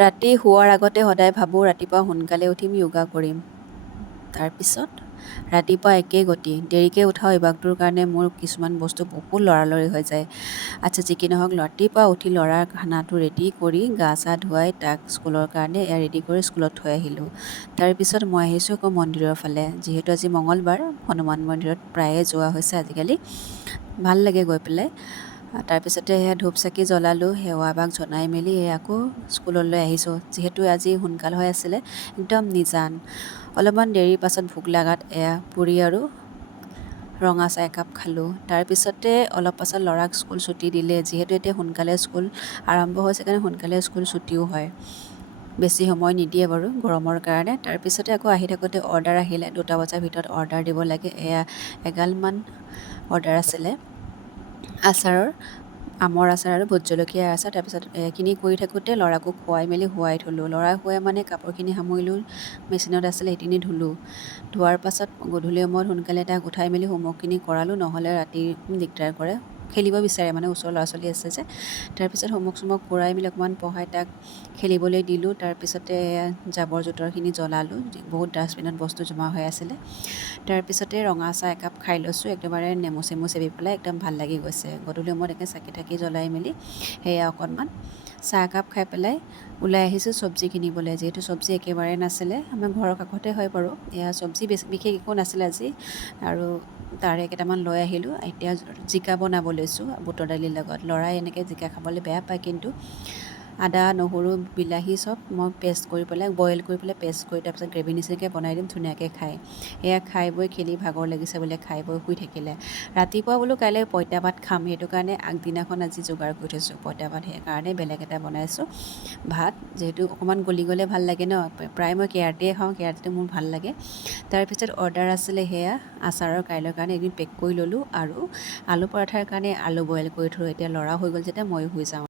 ৰাতি শোৱাৰ আগতে সদায় ভাবোঁ ৰাতিপুৱা সোনকালে উঠিম, য়োগা কৰিম। তাৰপিছত ৰাতিপুৱা একেই গতি, দেৰিকৈ উঠা অভ্যাসটোৰ কাৰণে মোৰ কিছুমান বস্তু বহুত লৰালৰি হৈ যায়। আচ্ছা, যি কি নহওক, ৰাতিপুৱা উঠি ল'ৰাৰ খানাটো ৰেডি কৰি গা চা ধুৱাই তাক স্কুলৰ কাৰণে ৰেডি কৰি স্কুলত থৈ আহিলোঁ। তাৰপিছত মই আহিছোঁ আকৌ মন্দিৰৰ ফালে। যিহেতু আজি মঙলবাৰ, হনুমান মন্দিৰত প্ৰায়ে যোৱা হৈছে আজিকালি, ভাল লাগে গৈ পেলাই। তাৰপিছতে সেয়া ধূপ চাকি জ্বলালোঁ, সেৱাভাগ জনাই মেলি আকৌ স্কুললৈ আহিছোঁ। যিহেতু আজি সোনকাল হৈ আছিলে, একদম নিজান। অলপমান দেৰিৰ পাছত ভোক লগাত পুৰি আৰু ৰঙা চাহ একাপ খালোঁ। তাৰপিছতে অলপ পাছত ল'ৰাক স্কুল ছুটি দিলে। যিহেতু এতিয়া সোনকালে স্কুল আৰম্ভ হৈছে কাৰণে সোনকালে স্কুল ছুটিও হয়, বেছি সময় নিদিয়ে বাৰু গৰমৰ কাৰণে। তাৰপিছতে আকৌ আহি থাকোঁতে অৰ্ডাৰ আহিলে, 2টা বজাৰ ভিতৰত অৰ্ডাৰ দিব লাগে। এগালমান অৰ্ডাৰ আছিলে, আচাৰৰ, আমৰ আচাৰ আৰু ভোট জলকীয়াৰ আচাৰ। তাৰপিছত এইখিনি কৰি থাকোঁতে ল'ৰাকো খুৱাই মেলি শুৱাই থ'লোঁ। ল'ৰা শুৱাই মানে কাপোৰখিনি সামৰিলোঁ, মেচিনত আছিলে সেইখিনি ধুলোঁ। ধোৱাৰ পাছত গধূলি সময়ত সোনকালে তাক উঠাই মেলি হোমৱৰ্কখিনি কৰালোঁ, নহ'লে ৰাতি দিগদাৰ কৰে, খেলিব বিচাৰে মানে, ওচৰৰ ল'ৰা ছোৱালী আছে যে। তাৰপিছত হোমৱৰ্ক চোমৱৰ্ক কৰাই মেলি অকণমান পঢ়াই তাক খেলিবলৈ দিলোঁ। তাৰপিছতে জাবৰ জোঁথৰখিনি জ্বলালোঁ, বহুত ডাষ্টবিনত বস্তু জমা হৈ আছিলে। তাৰপিছতে ৰঙা চাহ একাপ খাই লৈছোঁ, একেবাৰে নেমু চেমু চেপি পেলাই, একদম ভাল লাগি গৈছে। গধূলি সময়ত একে চাকি থাকি জ্বলাই মেলি সেয়া অকণমান চাহ একাপ খাই পেলাই ওলাই আহিছোঁ চব্জি কিনিবলৈ। যিহেতু চব্জি একেবাৰে নাছিলে, আমাৰ ঘৰৰ কাষতে হয় বাৰু। চব্জি বিশেষ একো নাছিলে আজি, আৰু তাৰে কেইটামান লৈ আহিলোঁ। এতিয়া জিকা বনাব লৈছোঁ বুটৰ দালিৰ লগত। ল'ৰাই এনেকৈ জিকা খাবলৈ বেয়া পায়, কিন্তু আদা নহৰু বিলাহী চব মই পেষ্ট কৰি পেলাই, বইল কৰি পেলাই পেষ্ট কৰি তাৰপিছত গ্ৰেভি নিচিনাকৈ বনাই দিম, ধুনীয়াকৈ খায়। এয়া খাই বৈ খেলি ভাগৰ লাগিছে বোলে, খাই বৈ শুই থাকিলে। ৰাতিপুৱা বোলো কাইলৈ পঁইতা ভাত খাম, সেইটো কাৰণে আগদিনাখন আজি যোগাৰ কৰি থৈছোঁ পঁইতা ভাত, সেইকাৰণে বেলেগ এটা বনাইছোঁ ভাত। যিহেতু অকণমান গলি গ'লে ভাল লাগে ন, প্ৰায় মই কেৰাটিয়ে খাওঁ, কেৰাটিটো মোৰ ভাল লাগে। তাৰপিছত অৰ্ডাৰ আছিলে সেয়া আচাৰৰ, কাইলৈৰ কাৰণে এদিন পেক কৰি ল'লোঁ। আৰু আলু পৰঠাৰ কাৰণে আলু বইল কৰি থলোঁ। এতিয়া ল'ৰা হৈ গ'ল যেতিয়া ময়ো শুই যাওঁ।